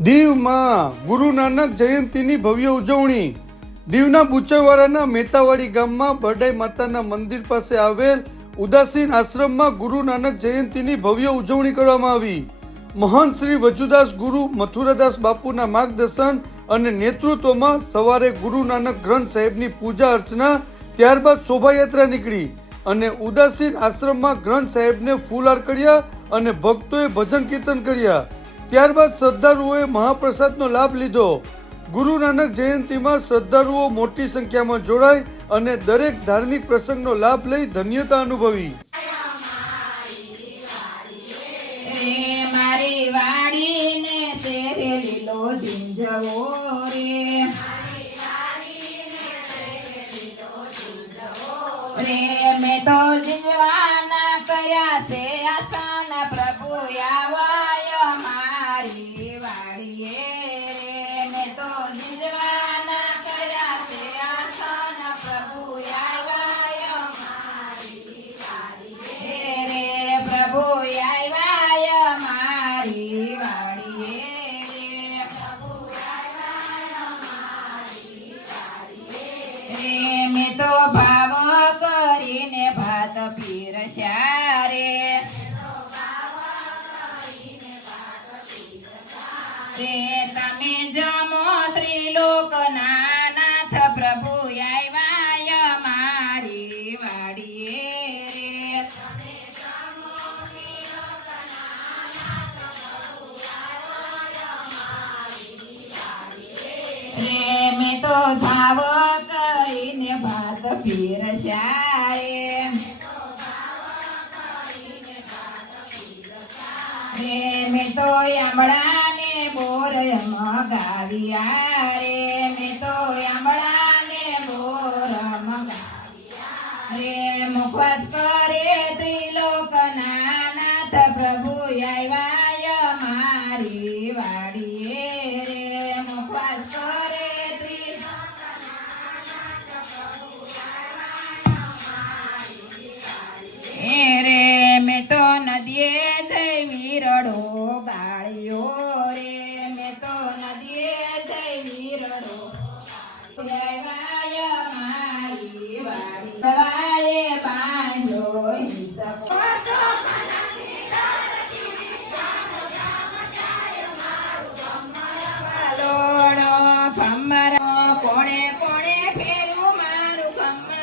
દીવમાં ગુરુ નાનક જયંતીની ભવ્ય ઉજવણી। દીવના બુચરવાડાના મહેતાવાડી ગામમાં બરડાઈ માતાના મંદિર પાસે આવેલ ઉદાસીન આશ્રમમાં ગુરુ નાનક જયંતીની ભવ્ય ઉજવણી કરવામાં આવી। મહંત શ્રી વજુદાસ ગુરુ મથુરાદાસ બાપુના માર્ગદર્શન અને નેતૃત્વમાં સવારે ગુરુ નાનક ગ્રંથ સાહેબની પૂજા અર્ચના, ત્યારબાદ શોભાયાત્રા નીકળી અને ઉદાસીન આશ્રમમાં ગ્રંથ સાહેબને ફૂલહાર કર્યા અને ભક્તોએ ભજન કીર્તન કર્યા। ત્યારબાદ શ્રદ્ધાળુઓએ મહાપ્રસાદનો લાભ લીધો। ગુરુ નાનક જયંતીમાં શ્રદ્ધાળુઓ મોટી સંખ્યામાં જોડાઈ અને દરેક ધાર્મિક પ્રસંગનો લાભ લઈ ધન્યતા અનુભવી। મેં તો જીવવાના કર્યા છે આસાન, પ્રભુ આવાય મારી વાડીએ રે। મેં તો જીવવાના કર્યા છે આસાન, પ્રભુ આવાય મારી વાડીએ રે। પ્રભુ આવાય મારી વાડીએ રે। મેં તો ભાવ કરીને ભાત પીરસ્યા રે। તમે જમો ત્રિલોકના નાથ, પ્રભુ આવ્યા મારી વાડીએ રે। મેં તો ભાવ કરીને ભાત પીરસ્યા રે। મેં તો આંબળાને બોર મગાવ્યા રે। મેં તો આંબળાને બોર મગાવ્યા રે। મુખત કરે ત્રિલોકના નાથ, પ્રભુ આવ્યા મારી વાડીએ રે। મુખત કરે રે। મેં તો નદીએ જઈ વીરડો ગાળ્યો રે। મેં તો નદીએ જઈ વીરડો ગાળ્યો મારી વાડી સવાએ બાંધ્યો ખમર કોણે કોણે ફેર્યું મારું ખમર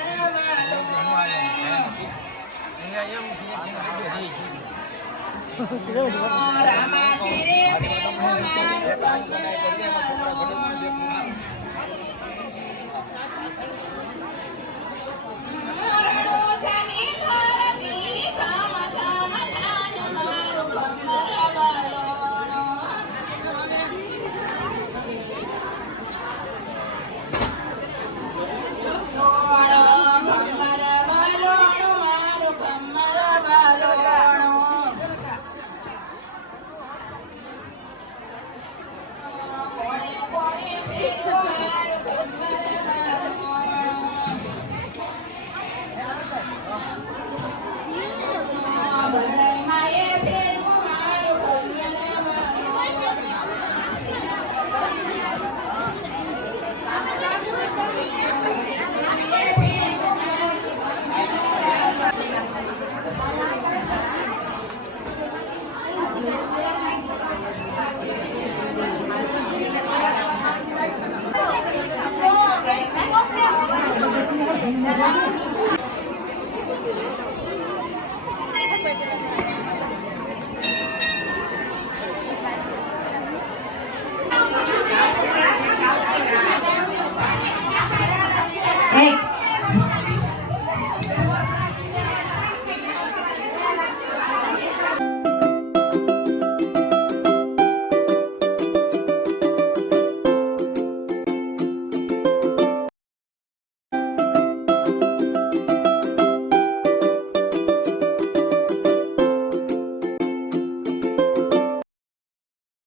Thank you.